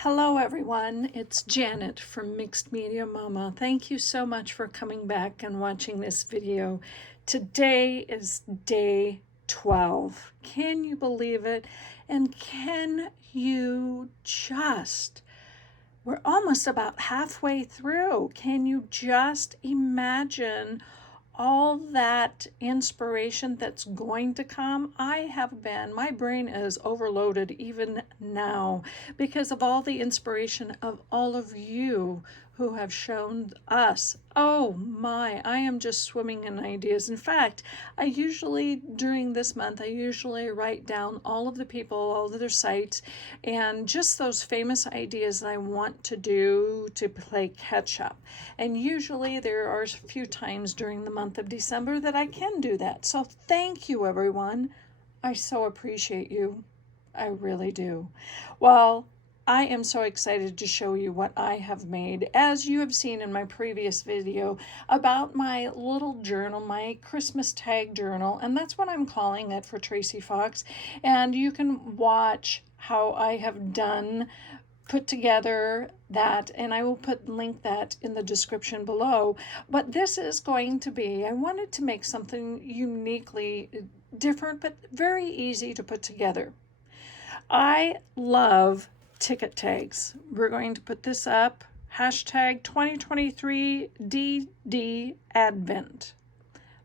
Hello everyone, it's Janet from Mixed Media Momma. Thank you so much for coming back and watching this video. Today is day 12. Can you believe it? And can you we're almost about halfway through. Can you just imagine all that inspiration that's going to come? My brain is overloaded even now because of all the inspiration of all of you who have shown us. Oh my, I am just swimming in ideas. In fact, during this month, I usually write down all of the people, all of their sites, and just those famous ideas that I want to do to play catch up. And usually there are a few times during the month of December that I can do that. So thank you, everyone. I so appreciate you. I really do. Well, I am so excited to show you what I have made. As you have seen in my previous video about my little journal, my Christmas tag journal, and that's what I'm calling it for Tracie Fox. And you can watch how I have put together that, and I will link that in the description below. But this is going to be, I wanted to make something uniquely different, but very easy to put together. I love ticket tags. We're going to put this up, hashtag 2023 DD Advent.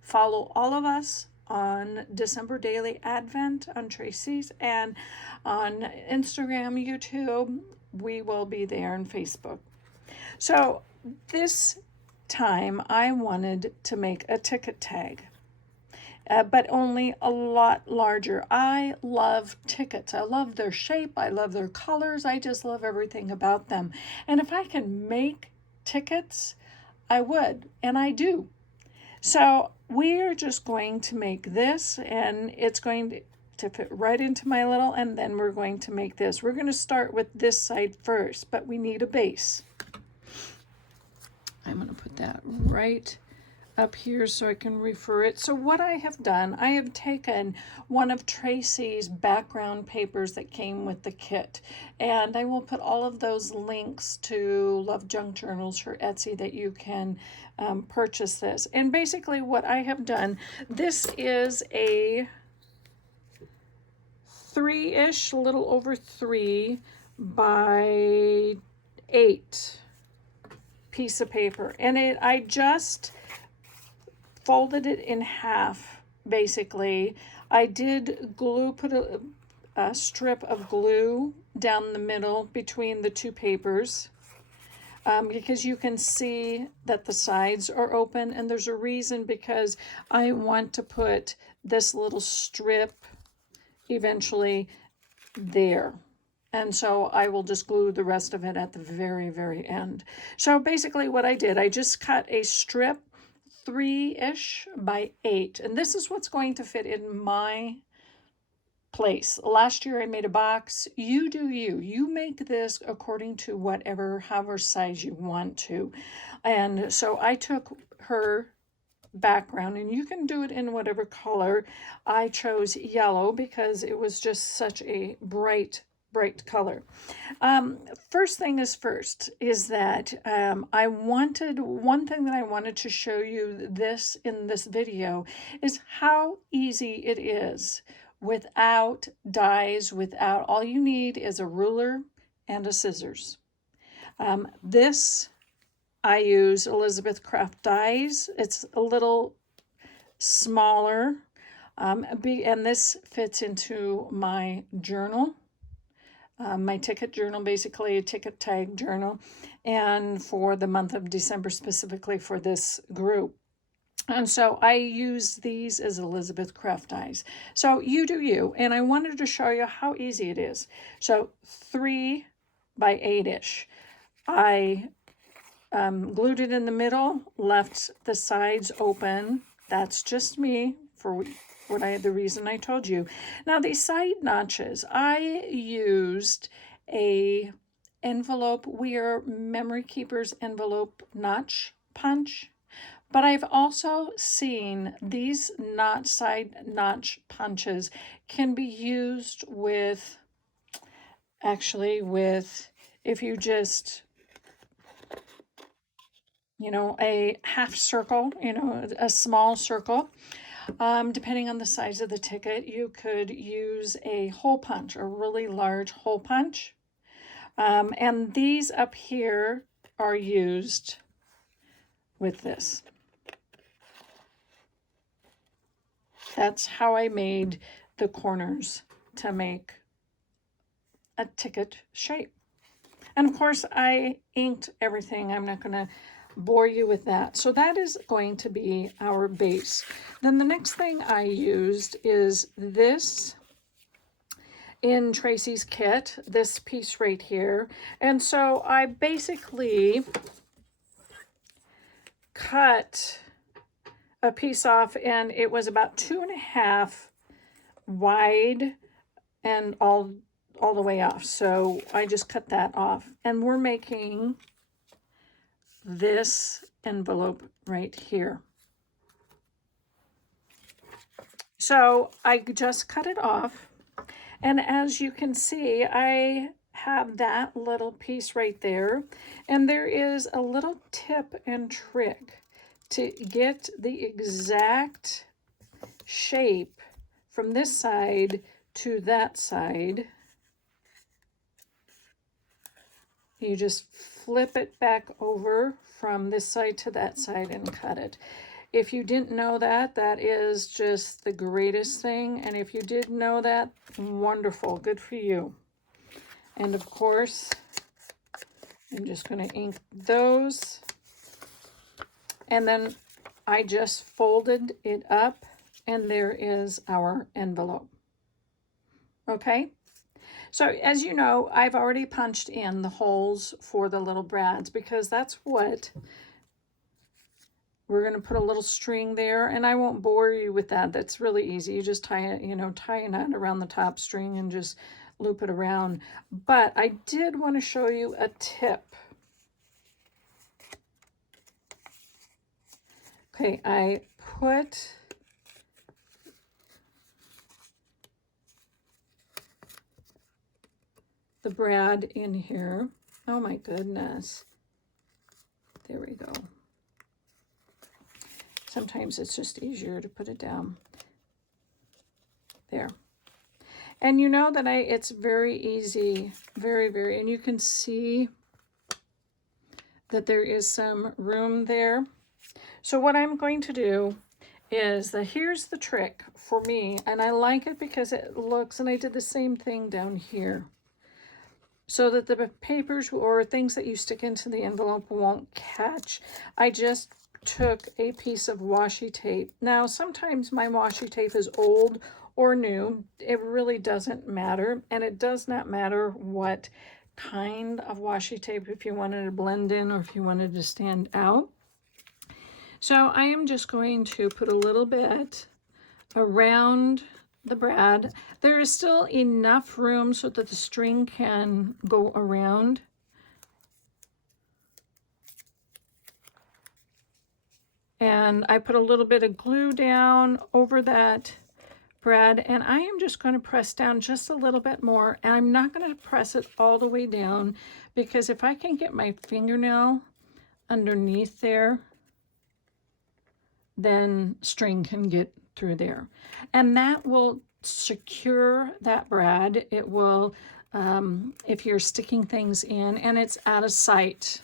Follow all of us on December Daily Advent on Tracie's and on Instagram, YouTube. We will be there on Facebook. So this time I wanted to make a ticket tag. But only a lot larger. I love tickets. I love their shape. I love their colors. I just love everything about them. And if I can make tickets, I would, and I do. So we're just going to make this, and it's going to fit right into my little, and then we're going to make this. We're going to start with this side first, but we need a base. I'm going to put that right up here so I can refer it. So what I have done, I have taken one of Tracie's background papers that came with the kit, and I will put all of those links to LoveJunkJournals, her Etsy, that you can purchase this. And basically what I have done, this is a 3-ish, a little over 3 by 8 piece of paper, and I just folded it in half. Basically, I did put a strip of glue down the middle between the two papers, because you can see that the sides are open, and there's a reason, because I want to put this little strip eventually there. And so I will just glue the rest of it at the very, very end. So basically what I did, I just cut a strip 3-ish by 8, and this is what's going to fit in my place. Last year I made a box. You do you make this according to however size you want to. And so I took her background, and you can do it in whatever color. I chose yellow because it was just such a bright color. First thing is first is that one thing that I wanted to show you in this video is how easy it is without dies, all you need is a ruler and a scissors. This I use Elizabeth Craft dies. It's a little smaller, and this fits into my journal. My ticket journal, basically a ticket tag journal, and for the month of December specifically for this group. And so I use these as Elizabeth Craft dies. So you do you, and I wanted to show you how easy it is. So 3 by 8-ish. I glued it in the middle, left the sides open. That's just me for the reason I told you. Now these side notches, I used a envelope, Weir Memory Keepers envelope notch punch, but I've also seen these side notch punches can be used with if you just, you know, a half circle, you know, a small circle. Depending on the size of the ticket, you could use a hole punch, a really large hole punch. And these up here are used with this. That's how I made the corners to make a ticket shape. And of course, I inked everything. I'm not going to bore you with that. So that is going to be our base. Then the next thing I used is this in Tracie's kit, this piece right here. And so I basically cut a piece off, and it was about 2.5 wide and all the way off. So I just cut that off, and we're making this envelope right here. So I just cut it off, and as you can see, I have that little piece right there, and there is a little tip and trick to get the exact shape from this side to that side. You just flip it back over from this side to that side and cut it. If you didn't know that, that is just the greatest thing. And if you did know that, wonderful, good for you. And of course, I'm just going to ink those. And then I just folded it up, and there is our envelope. Okay? So as you know, I've already punched in the holes for the little brads, because that's what we're going to put a little string there, and I won't bore you with that. That's really easy. You just tie it, you know, tie a knot around the top string and just loop it around. But I did want to show you a tip. Okay, I put the brad in here. Oh my goodness. There we go. Sometimes it's just easier to put it down. There. And you know that it's very easy, very, and you can see that there is some room there. So what I'm going to do is here's the trick for me, and I like it because it looks, and I did the same thing down here, so that the papers or things that you stick into the envelope won't catch. I just took a piece of washi tape. Now, sometimes my washi tape is old or new. It really doesn't matter, and it does not matter what kind of washi tape, if you wanted to blend in or if you wanted to stand out. So I am just going to put a little bit around the brad. There is still enough room so that the string can go around. And I put a little bit of glue down over that brad, and I am just going to press down just a little bit more. And I'm not going to press it all the way down, because if I can get my fingernail underneath there, then string can get through there, and that will secure that brad. It will, if you're sticking things in, and it's out of sight.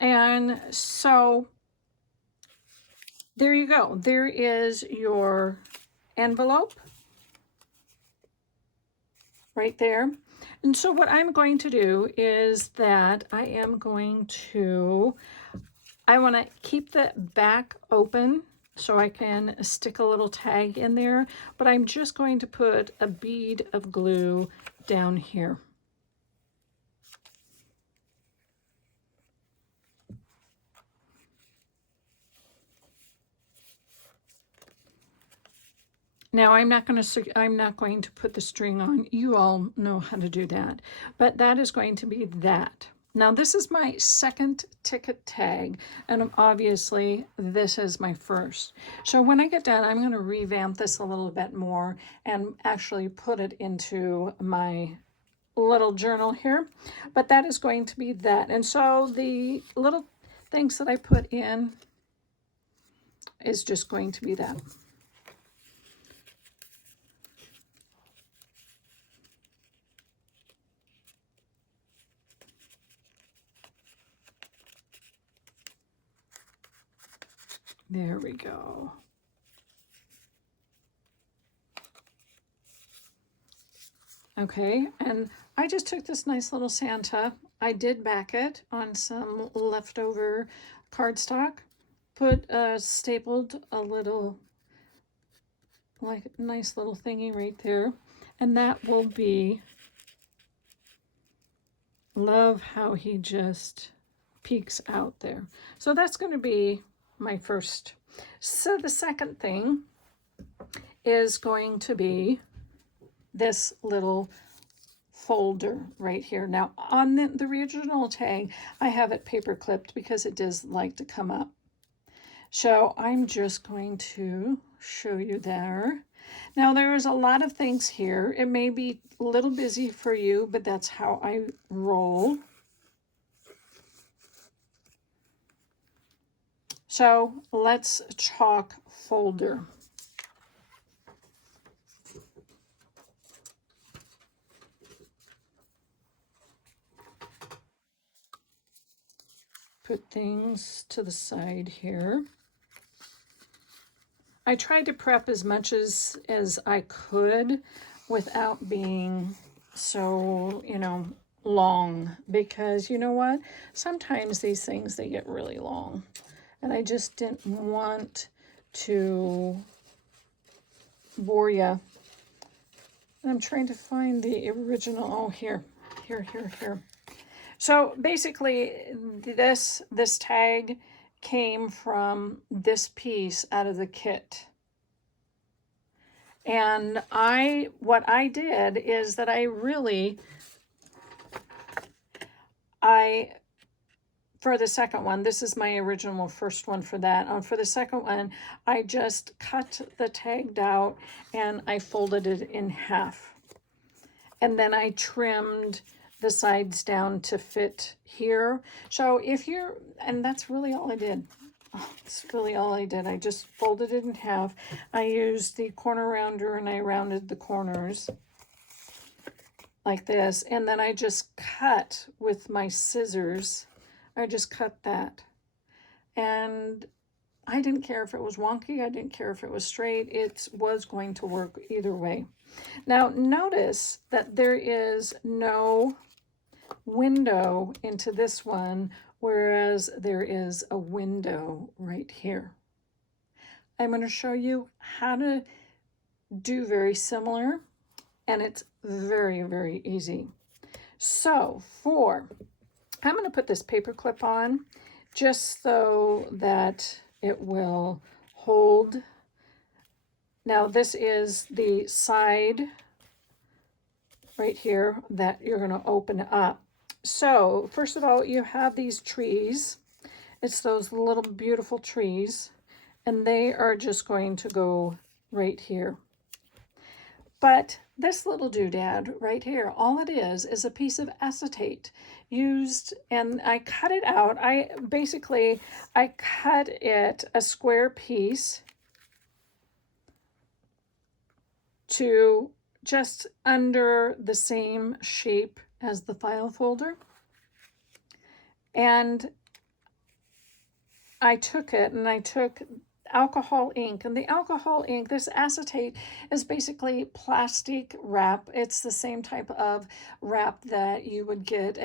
And so there you go. There is your envelope right there. And so what I'm going to do is that I want to keep the back open so I can stick a little tag in there, but I'm just going to put a bead of glue down here. Now I'm not going to put the string on. You all know how to do that. But that is going to be that. Now this is my second ticket tag, and obviously this is my first. So when I get done, I'm going to revamp this a little bit more and actually put it into my little journal here. But that is going to be that. And so the little things that I put in is just going to be that. There we go. Okay, and I just took this nice little Santa. I did back it on some leftover cardstock, stapled a little, like, nice little thingy right there, and that will be, love how he just peeks out there. So that's going to be my first. So the second thing is going to be this little folder right here. Now on the original tag, I have it paper clipped because it does like to come up. So I'm just going to show you there. Now there is a lot of things here. It may be a little busy for you, but that's how I roll. So let's chalk folder. Put things to the side here. I tried to prep as much as I could without being so, long, because you know what? Sometimes these things, they get really long. And I just didn't want to bore you. I'm trying to find the original. Oh, here. So basically, this tag came from this piece out of the kit. And what I did is that for the second one, this is my original first one for that. For the second one, I just cut the tag out and I folded it in half. And then I trimmed the sides down to fit here. So and that's really all I did. That's really all I did. I just folded it in half. I used the corner rounder and I rounded the corners like this. And then I just cut with my scissors. I just cut that. And I didn't care if it was wonky. I didn't care if it was straight. It was going to work either way. Now notice that there is no window into this one, whereas there is a window right here. I'm going to show you how to do very similar, and it's very, very easy. So I'm going to put this paper clip on just so that it will hold. Now this is the side right here that you're going to open up. So first of all, you have these trees. It's those little beautiful trees, and they are just going to go right here. But this little doodad right here, all it is a piece of acetate used, and I cut it out. I cut it a square piece to just under the same shape as the file folder. And I took it and I took alcohol ink, and the alcohol ink, this acetate is basically plastic wrap. It's the same type of wrap that you would get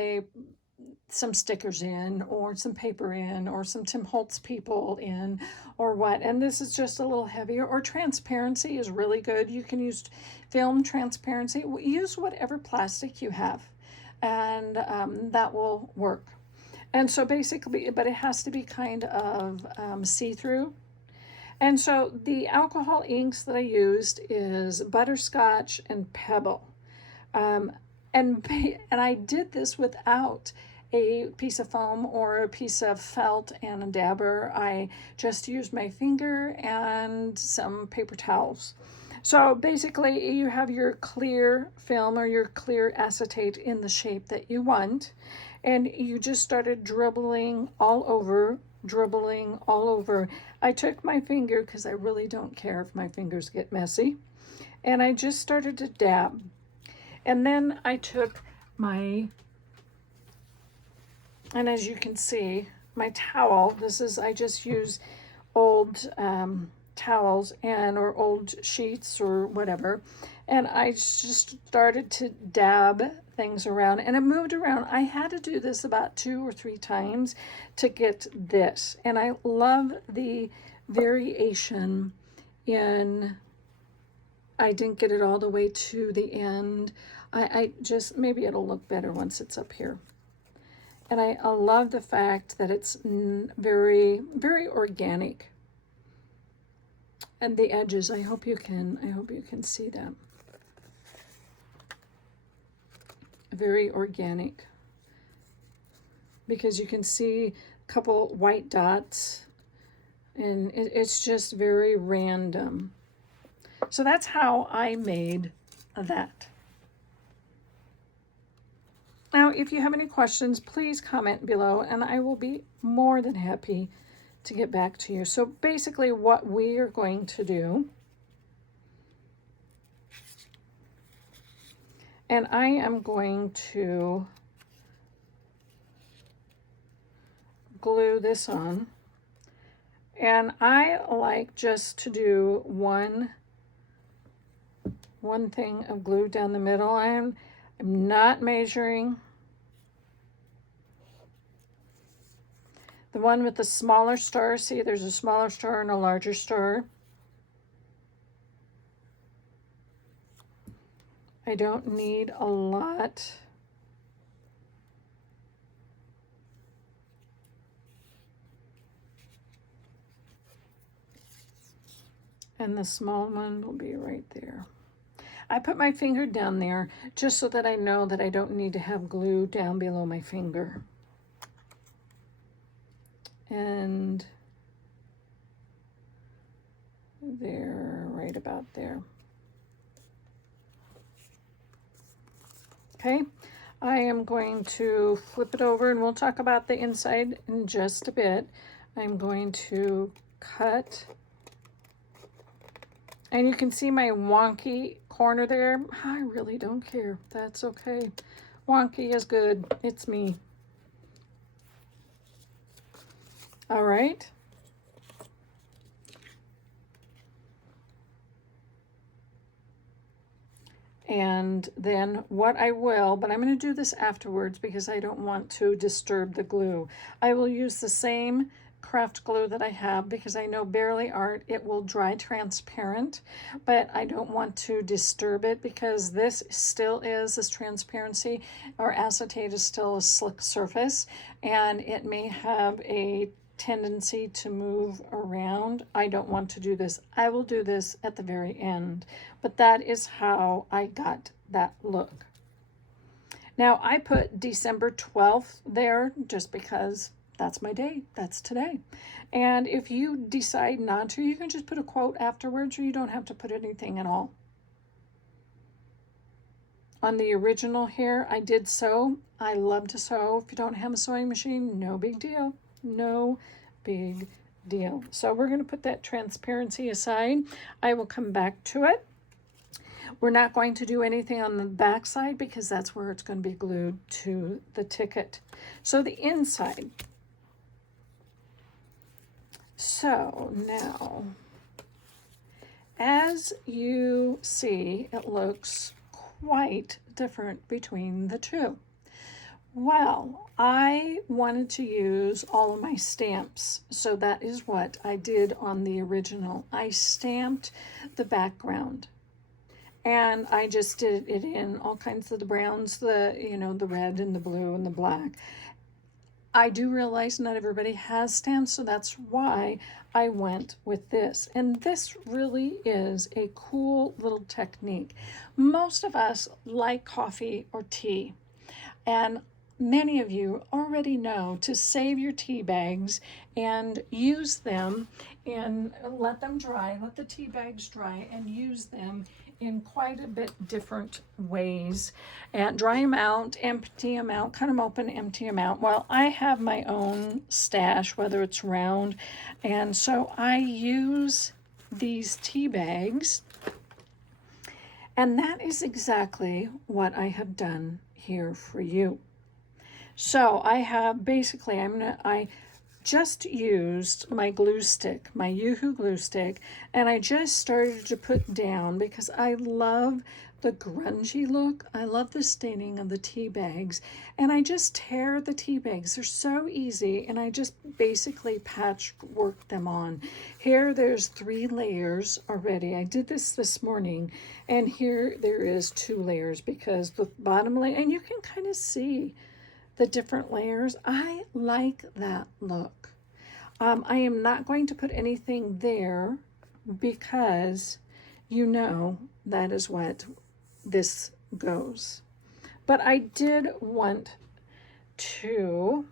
some stickers in, or some paper in, or some Tim Holtz people in, or what. And this is just a little heavier. Or transparency is really good. You can use film transparency. Use whatever plastic you have, and that will work. And so basically, but it has to be kind of see-through. And so the alcohol inks that I used is Butterscotch and Pebble. And I did this without a piece of foam or a piece of felt and a dabber. I just use my finger and some paper towels. So basically you have your clear film or your clear acetate in the shape that you want, and you just started dribbling all over. I took my finger, because I really don't care if my fingers get messy, and I just started to dab. And then I took my, and as you can see, my towel, I just use old towels or old sheets or whatever, and I just started to dab things around, and it moved around. I had to do this about 2 or 3 times to get this, and I love the variation in, I didn't get it all the way to the end. I just, maybe it'll look better once it's up here. And I love the fact that it's very, very organic. And the edges, I hope you can see them. Very organic. Because you can see a couple white dots, and it's just very random. So that's how I made that. Now, if you have any questions, please comment below, and I will be more than happy to get back to you. So basically what we are going to do, and I am going to glue this on, and I like just to do one thing of glue down the middle. I'm not measuring. The one with the smaller star, see there's a smaller star and a larger star. I don't need a lot. And the small one will be right there. I put my finger down there just so that I know that I don't need to have glue down below my finger. And there, right about there. Okay, I am going to flip it over, and we'll talk about the inside in just a bit. I'm going to cut, and you can see my wonky corner there. I really don't care. That's okay. Wonky is good. It's me. All right. And then what I will, but I'm going to do this afterwards because I don't want to disturb the glue. I will use the same craft glue that I have because I know Barely Art, it will dry transparent, but I don't want to disturb it because this transparency or acetate is still a slick surface, and it may have a tendency to move around. I don't want to do this. I will do this at the very end, but that is how I got that look. Now I put December 12th there just because that's my day. That's today. And if you decide not to, you can just put a quote afterwards, or you don't have to put anything at all. On the original here, I did sew. I love to sew. If you don't have a sewing machine, no big deal. No big deal. So we're going to put that transparency aside. I will come back to it. We're not going to do anything on the back side because that's where it's going to be glued to the ticket. So the inside. So now, as you see, it looks quite different between the two. Well, I wanted to use all of my stamps, so that is what I did on the original. I stamped the background, and I just did it in all kinds of the browns, the red and the blue and the black. I do realize not everybody has stamps, so that's why I went with this. And this really is a cool little technique. Most of us like coffee or tea, and many of you already know to save your tea bags and use them and let them dry, let the tea bags dry and use them in quite a bit different ways, and dry them out, empty them out, cut them open, empty them out. Well, I have my own stash, whether it's round, and so I use these tea bags, and that is exactly what I have done here for you. So I have basically, I just used my glue stick, my Yoo-Hoo glue stick, and I just started to put down because I love the grungy look. I love the staining of the tea bags, and I just tear the tea bags. They're so easy, and I just basically patchwork them on. Here there's 3 layers already. I did this morning, and here there is 2 layers because the bottom layer, and you can kind of see the different layers. I like that look. I am not going to put anything there because you know that is what this goes. But I did want to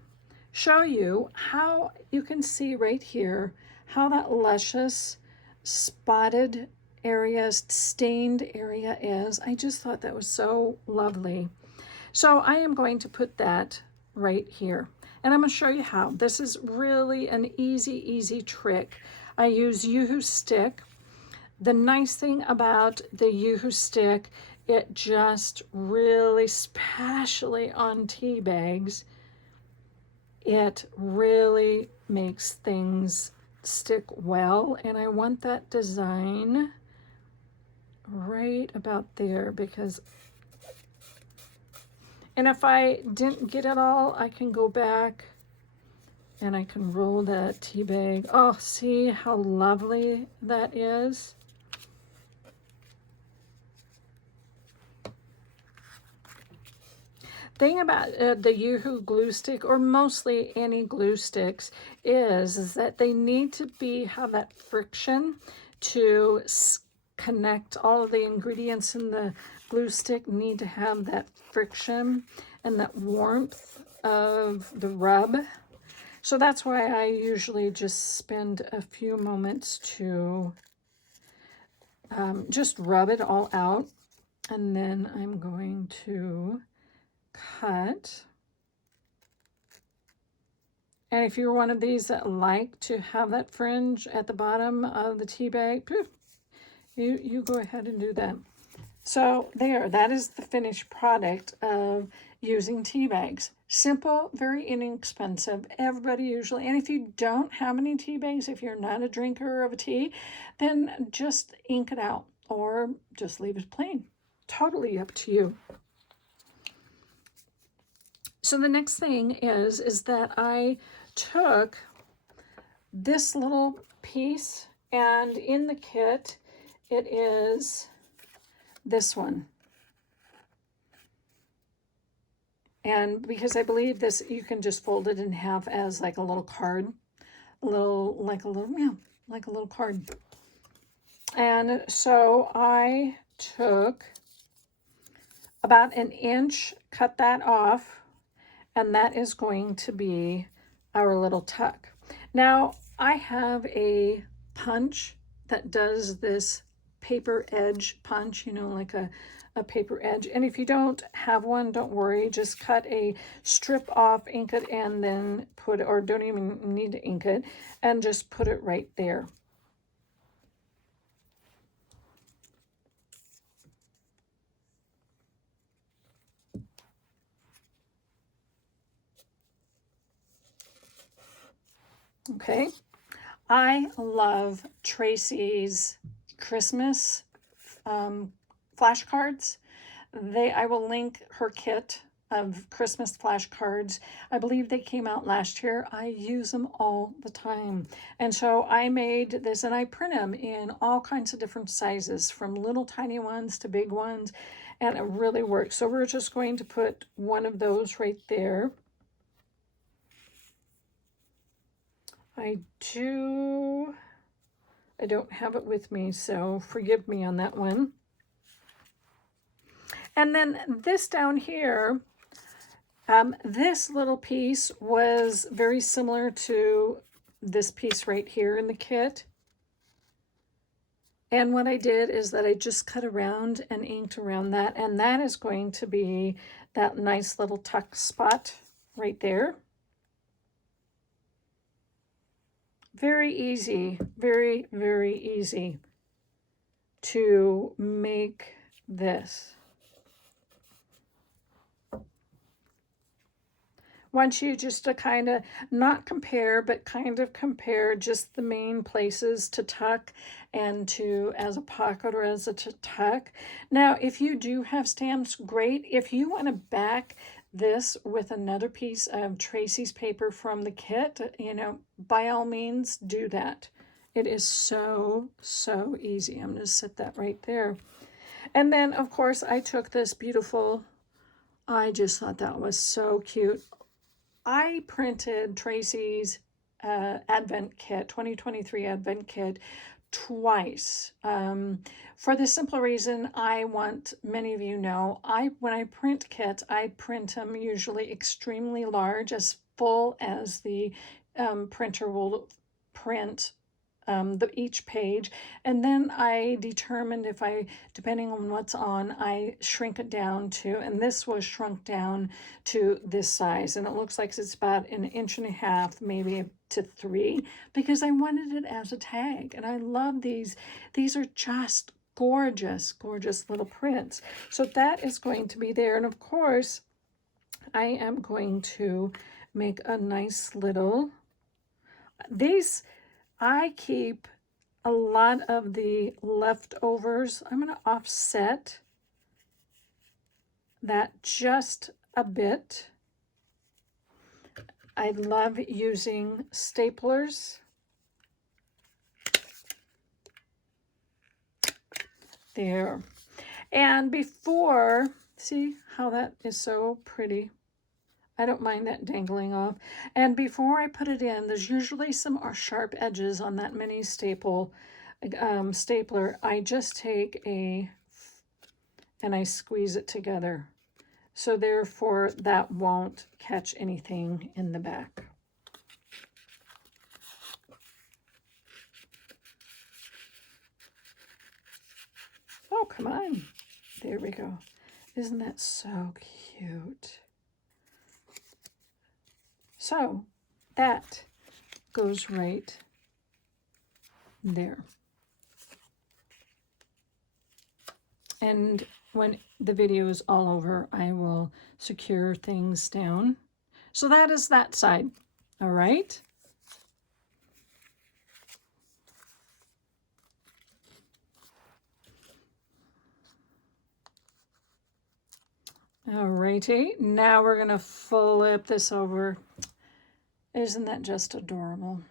show you how you can see right here how that luscious spotted area, stained area is. I just thought that was so lovely. So I am going to put that right here, and I'm going to show you how. This is really an easy trick. I use Yoo-Hoo stick. The nice thing about the Yoo-Hoo stick, it just really, especially on tea bags, it really makes things stick well, and I want that design right about there because, and if I didn't get it all, I can go back and I can roll that tea bag. Oh, see how lovely that is? Thing about the Yoo-Hoo glue stick, or mostly any glue sticks, is that they need to have that friction to connect. All of the ingredients in the glue stick need to have that friction and that warmth of the rub. So that's why I usually just spend a few moments to just rub it all out, and then I'm going to cut. And if you're one of these that like to have that fringe at the bottom of the tea bag, you go ahead and do that. So there, that is the finished product of using tea bags. Simple, very inexpensive. Everybody usually, and if you don't have any tea bags, if you're not a drinker of a tea, then just ink it out or just leave it plain. Totally up to you. So the next thing is that I took this little piece, and in the kit, it is this one. And because I believe this, you can just fold it in half as like a little card, like a little card. And so I took about 1 inch, cut that off, and that is going to be our little tuck. Now I have a punch that does this paper edge punch, you know, like a paper edge. And if you don't have one, don't worry, just cut a strip off, ink it, and then put, or don't even need to ink it, and just put it right there. Okay, I love Tracie's Christmas flashcards. I will link her kit of Christmas flashcards. I believe they came out last year. I use them all the time. And so I made this, and I print them in all kinds of different sizes, from little tiny ones to big ones, and it really works. So we're just going to put one of those right there. I don't have it with me, so forgive me on that one. And then this down here This little piece was very similar to this piece right here in the kit. And what I did is that I just cut around and inked around that, and that is going to be that nice little tuck spot right there. Very easy, very, very easy to make this. Want you just to kind of not compare, but kind of compare just the main places to tuck and to as a pocket or as a tuck. Now, if you do have stamps, great. If you want to back this with another piece of Tracie's paper from the kit, you know, by all means do that. It is so, so easy. I'm going to set that right there. And then, of course, I took this beautiful, I just thought that was so cute. I printed Tracie's Advent Kit, 2023 Advent Kit, twice. For the simple reason, I want, many of you know, when I print kits, I print them usually extremely large, as full as the printer will print each page, and then I determined if I, depending on what's on, I shrink it down to, and this was shrunk down to this size, and it looks like it's about 1.5 inches, maybe to 3, because I wanted it as a tag, and I love these. These are just gorgeous, gorgeous little prints. So that is going to be there, and of course, I am going to make a nice little, these, I keep a lot of the leftovers. I'm going to offset that just a bit. I love using staplers. There. And before, see how that is so pretty? I don't mind that dangling off. And before I put it in, there's usually some sharp edges on that mini stapler. I just take and I squeeze it together. So therefore that won't catch anything in the back. Oh, come on. There we go. Isn't that so cute? So that goes right there. And when the video is all over, I will secure things down. So that is that side. All right. All righty. Now we're going to flip this over. Isn't that just adorable?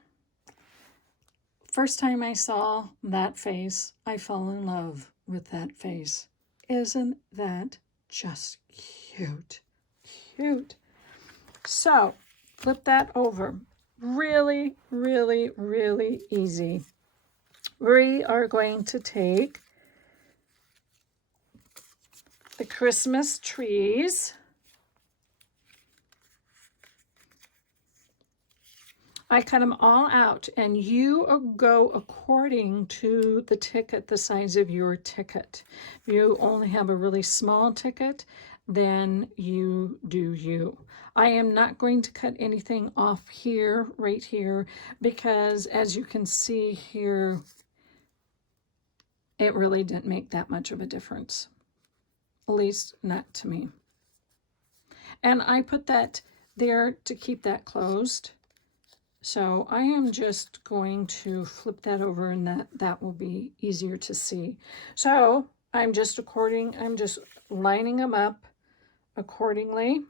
First time I saw that face, I fell in love with that face. Isn't that just cute? Cute. So, flip that over. Really, really, really easy. We are going to take the Christmas trees. I cut them all out, and you go according to the ticket, the size of your ticket. If you only have a really small ticket, then you do you. I am not going to cut anything off here, right here, because as you can see here, it really didn't make that much of a difference. At least not to me. And I put that there to keep that closed. So I am just going to flip that over, and that will be easier to see. So I'm just lining them up accordingly.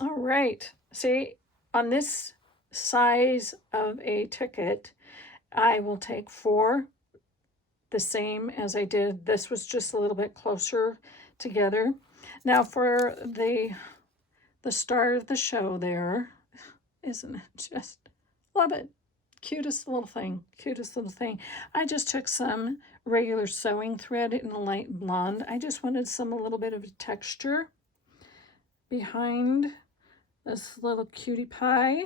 All right. See, on this size of a ticket, I will take 4, the same as I did. This was just a little bit closer together. Now for the start of the show there, isn't it just, love it, Cutest little thing, cutest little thing. I just took some regular sewing thread in a light blonde. I just wanted a little bit of texture behind this little cutie pie.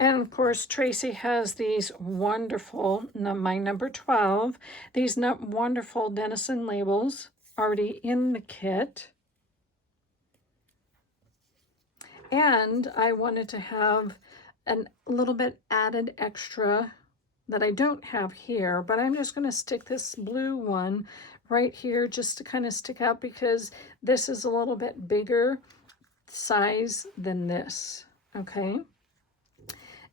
And of course, Tracie has these wonderful, my number 12, these wonderful Denison labels already in the kit. And I wanted to have a little bit added extra that I don't have here, but I'm just going to stick this blue one right here just to kind of stick out because this is a little bit bigger size than this, okay?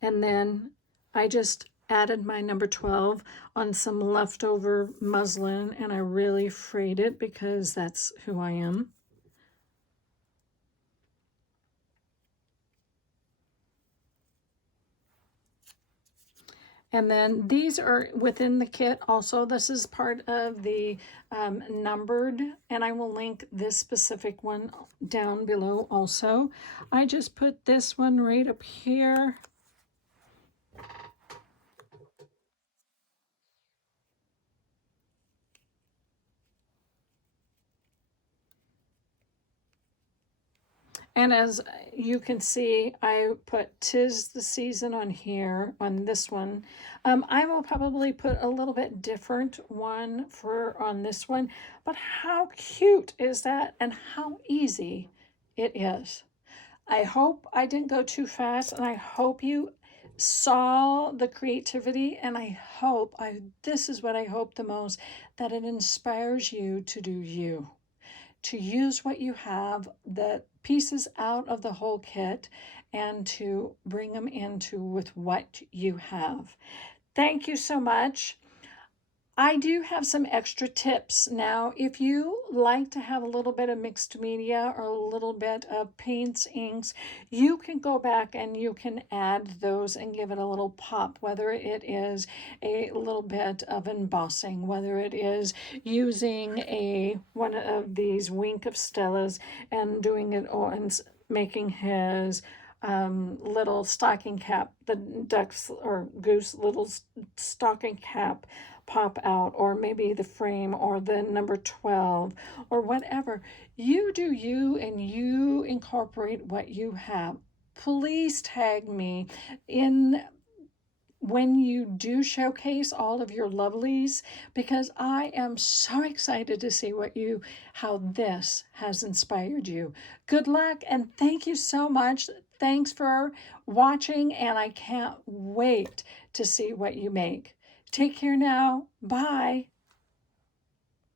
And then I just added my number 12 on some leftover muslin, and I really frayed it because that's who I am. And then these are within the kit also. This is part of the numbered, and I will link this specific one down below also. I just put this one right up here. And as you can see, I put "'Tis the Season" on here, on this one. I will probably put a little bit different one on this one, but how cute is that and how easy it is. I hope I didn't go too fast, and I hope you saw the creativity, and I hope, this is what I hope the most, that it inspires you to do you. To use what you have, the pieces out of the whole kit, and to bring them into with what you have. Thank you so much. I do have some extra tips. Now, if you like to have a little bit of mixed media or a little bit of paints, inks, you can go back and you can add those and give it a little pop, whether it is a little bit of embossing, whether it is using one of these Wink of Stella's and doing it and making his little stocking cap, the duck's or goose little stocking cap pop out, or maybe the frame or the number 12 or whatever. You do you, and you incorporate what you have. Please tag me in when you do showcase all of your lovelies, because I am so excited to see how this has inspired you. Good luck, and thank you so much. Thanks for watching, and I can't wait to see what you make. Take care now. Bye.